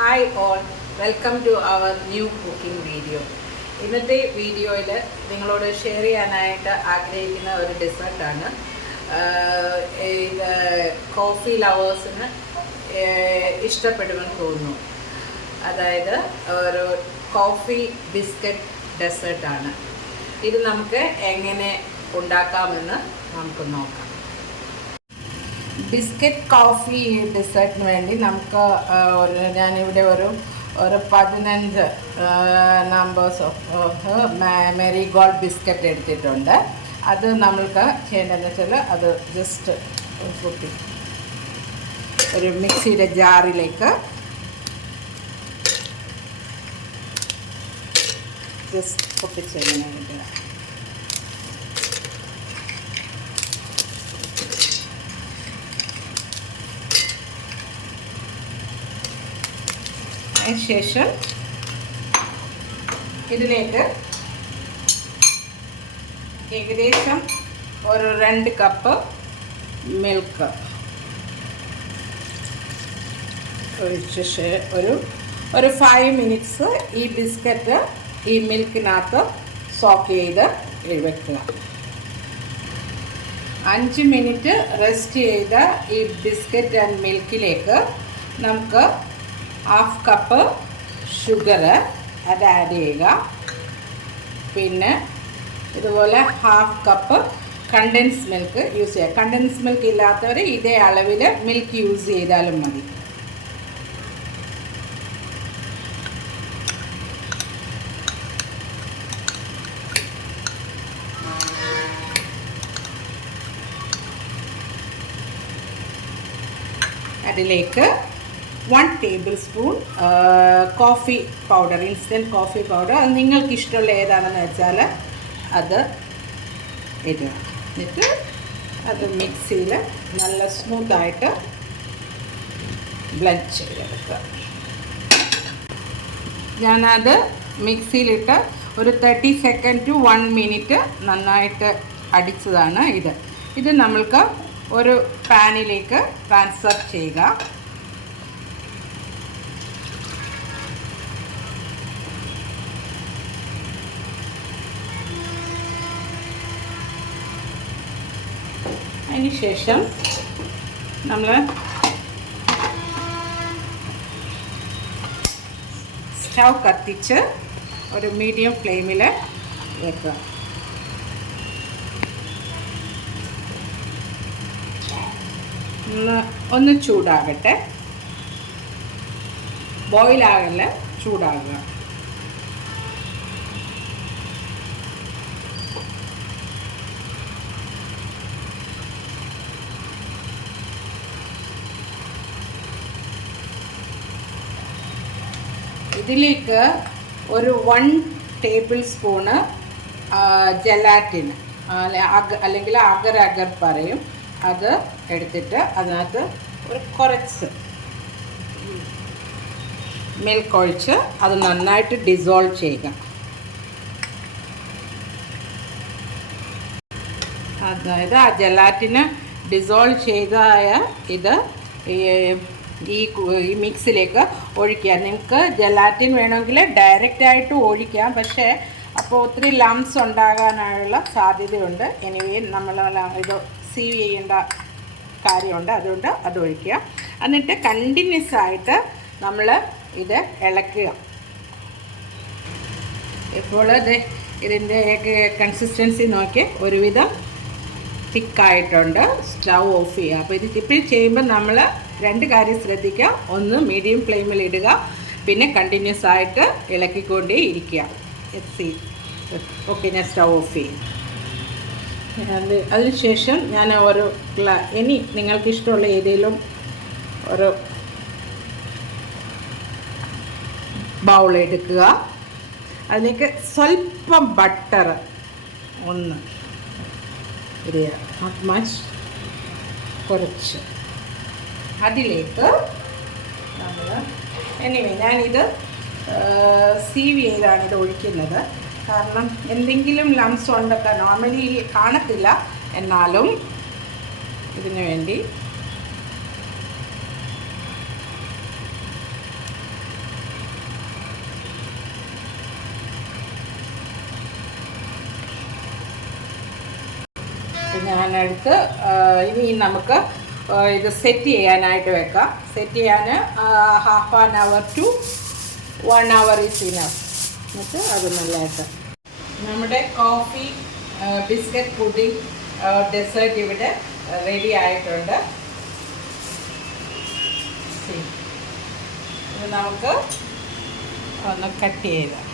Hi all, welcome to our new cooking video. ഇന്നത്തെ വീഡിയോയിൽ നിങ്ങളോട് ഷെയർ ചെയ്യാനായിട്ട് ആഗ്രഹിക്കുന്ന ഒരു ഡെസേർട്ടാണ്. ഇത് കോഫി ലവേഴ്സിന് ഇഷ്ടപ്പെടുമെന്ന് തോന്നുന്നു. അതായത് ഒരു കോഫി ബിസ്ക്കറ്റ് ഡെസേർട്ടാണ്. ഇത് നമുക്ക് എങ്ങനെ ഉണ്ടാക്കാമെന്ന് നമുക്ക് നോക്കാം. ബിസ്ക്കറ്റ് കോഫി ഡെസേർട്ടിന് വേണ്ടി നമുക്ക് ഞാനിവിടെ ഒരു 15 നമ്പേഴ്സ് ഓഫ് മെറിഗോൾഡ് ബിസ്ക്കറ്റ് എടുത്തിട്ടുണ്ട്. അത് നമ്മൾക്ക് ചെയ്യേണ്ടതെന്ന് വെച്ചാൽ അത് ജസ്റ്റ് പൊട്ടി ഒരു മിക്സിയുടെ ജാറിലേക്ക് ജസ്റ്റ് പൊട്ടിച്ചെടുക്കുക. ശേഷം ഇതിലേക്ക് ഏകദേശം ഒരു 2 കപ്പ് മിൽക്ക് ഒഴിച്ച് ഒരു 5 മിനിറ്റ്സ് ഈ ബിസ്ക്കറ്റ് ഈ മിൽക്കിനകത്ത് സോക്ക് ചെയ്ത് വെക്കുക. 5 മിനിറ്റ് റെസ്റ്റ് ചെയ്ത ഈ ബിസ്ക്കറ്റ് ആൻഡ് മിൽക്കിലേക്ക് നമുക്ക് 1/2 കപ്പ് ഷുഗർ അത് ആഡ് ചെയ്യുക. പിന്നെ ഇതുപോലെ 1/2 കപ്പ് കണ്ടൻസ് മിൽക്ക് യൂസ് ചെയ്യുക. കണ്ടൻസ് മിൽക്ക് ഇല്ലാത്തവർ ഇതേ അളവിൽ മിൽക്ക് യൂസ് ചെയ്താലും മതി. അതിലേക്ക് 1 table spoon coffee powder, instant coffee powder. അത് നിങ്ങൾക്ക് ഇഷ്ടമുള്ള ഏതാണെന്ന് വെച്ചാൽ അത് ഇടുക. എന്നിട്ട് അത് മിക്സിയിൽ നല്ല സ്മൂത്തായിട്ട് ബ്ലെൻഡ് ചെയ്തെടുക്കുക. ഞാനത് മിക്സിയിലിട്ട് ഒരു 30 സെക്കൻഡ് ടു 1 മിനിറ്റ് നന്നായിട്ട് അടിച്ചതാണ്. ഇത് നമ്മൾക്ക് ഒരു പാനിലേക്ക് ട്രാൻസ്ഫർ ചെയ്യുക. അതിനുശേഷം നമ്മൾ സ്റ്റൗ കത്തിച്ച് ഒരു മീഡിയം ഫ്ലെയിമിൽ വെക്കുക. ഒന്ന് ചൂടാകട്ടെ, ബോയിലാകല്ല, ചൂടാകുക. ഇതിലേക്ക് ഒരു 1 ടേബിൾ സ്പൂണ് ജലാറ്റിൻ അല്ലെങ്കിൽ അഗർ പറയും, അത് എടുത്തിട്ട് അതിനകത്ത് ഒരു കുറച്ച് മിൽക്ക് ഒഴിച്ച് അത് നന്നായിട്ട് ഡിസോൾവ് ചെയ്യുക. അതായത് ആ ജലാറ്റിന് ഡിസോൾവ് ചെയ്തായ ഇത് ഈ മിക്സിലേക്ക് ഒഴിക്കുക. നിങ്ങൾക്ക് ജലാറ്റിൻ വേണമെങ്കിൽ ഡയറക്റ്റായിട്ട് ഒഴിക്കാം, പക്ഷേ അപ്പോൾ ഒത്തിരി ലംസ് ഉണ്ടാകാനുള്ള സാധ്യതയുണ്ട്. എനിവേ നമ്മൾ ഇത് സീവ് ചെയ്യേണ്ട കാര്യമുണ്ട്, അതുകൊണ്ട് അത് ഒഴിക്കുക. എന്നിട്ട് കണ്ടിന്യൂസ് ആയിട്ട് നമ്മൾ ഇത് ഇളക്കുക. ഇപ്പോൾ ഇതിൻ്റെ കൺസിസ്റ്റൻസി നോക്കി ഒരുവിധം തിക്കായിട്ടുണ്ട്. സ്റ്റൗ ഓഫ് ചെയ്യുക. അപ്പോൾ ഇത് ഇപ്പോൾ ചെയ്യുമ്പോൾ നമ്മൾ 2 കാര്യം ശ്രദ്ധിക്കുക. ഒന്ന്, മീഡിയം ഫ്ലെയിമിൽ ഇടുക, പിന്നെ കണ്ടിന്യൂസ് ആയിട്ട് ഇളക്കിക്കൊണ്ടേ ഇരിക്കുക. ഓക്കെ, ഞാൻ സ്റ്റൗ ഓഫ് ചെയ്യും. അതിനുശേഷം ഞാൻ ഇനി നിങ്ങൾക്ക് ഇഷ്ടമുള്ള ഏതെങ്കിലും ഒരു ബൗൾ എടുക്കുക. അതിലേക്ക് സ്വല്പം ബട്ടർ ഒന്ന് ഇടുക, നോട്ട് മച്ച്, കുറച്ച്. അതിലേക്ക് നമ്മൾ ഞാനിത് സീവ് ചെയ്താണ് ഇത് ഒഴിക്കുന്നത്. കാരണം എന്തെങ്കിലും ലംസ് ഉണ്ടൊക്കെ നോർമലി കാണത്തില്ല, എന്നാലും ഇതിനു വേണ്ടി ഞാനെടുത്ത് ഇനി നമുക്ക് ഇത് സെറ്റ് ചെയ്യാനായിട്ട് വെക്കാം. സെറ്റ് ചെയ്യാൻ half an hour to 1 hour is enough. എന്നിട്ട് അത് നല്ലതായിട്ട് നമ്മുടെ കോഫി ബിസ്ക്കറ്റ് പുഡിംഗ് ഡെസേർട്ട് ഇവിടെ റെഡി ആയിട്ടുണ്ട്. ഇത് നമുക്ക് ഒന്ന് കട്ട് ചെയ്താൽ